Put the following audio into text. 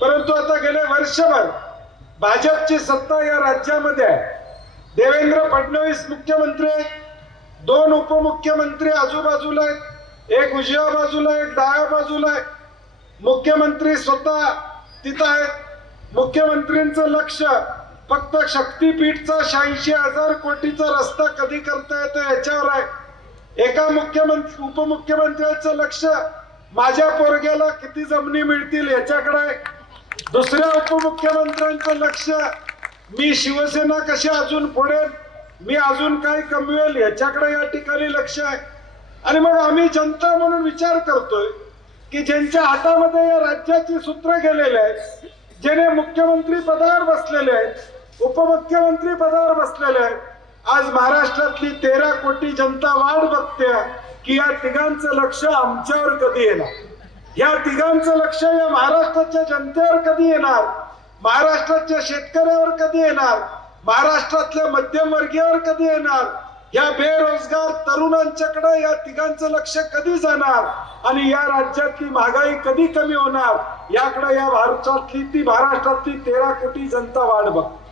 परंतु आता गेले वर्षभर भाजपची सत्ता या राज्यामध्ये आहे. देवेंद्र फडणवीस मुख्यमंत्री आहेत दोन उपमुख्यमंत्री आजूबाजूला आहेत. एक उजव्या बाजूला एक डाव्या बाजूला आहे. मुख्यमंत्री स्वतः तिथं आहेत. मुख्यमंत्र्यांचं लक्ष फक्त शक्तीपीठचा शहाऐंशी हजार कोटीचा रस्ता कधी करता येतो याच्यावर आहे. एका मुख्यमंत्री उपमुख्यमंत्र्यांचं लक्ष माझ्या पोरग्याला किती जमिनी मिळतील याच्याकडे आहे. दुसऱ्या उपमुख्यमंत्र्यांचं लक्ष मी शिवसेना कशी अजून पुढे मी अजून काय कमवेल याच्याकडे या ठिकाणी लक्ष आहे. आणि मग आम्ही जनता म्हणून विचार करतोय की ज्यांच्या हातामध्ये या राज्याची सूत्र गेलेले आहेत ज्याने मुख्यमंत्री पदावर बसलेले आहेत उपमुख्यमंत्री पदावर बसलेले आहेत आज महाराष्ट्रातली तेरा कोटी जनता वाढ बघते की या तिघांचं लक्ष आमच्यावर कधी येणार? या तिघांचं लक्ष या महाराष्ट्राच्या जनतेवर कधी येणार? महाराष्ट्राच्या शेतकऱ्यावर कधी येणार? महाराष्ट्रातल्या मध्यमवर्गीयावर कधी येणार? या बेरोजगार तरुणांच्याकडे या तिघांचं लक्ष कधी जाणार? आणि या राज्यातली महागाई कधी कमी होणार? याकडे या भारतातली ती महाराष्ट्रातली तेरा कोटी जनता वाट बघते.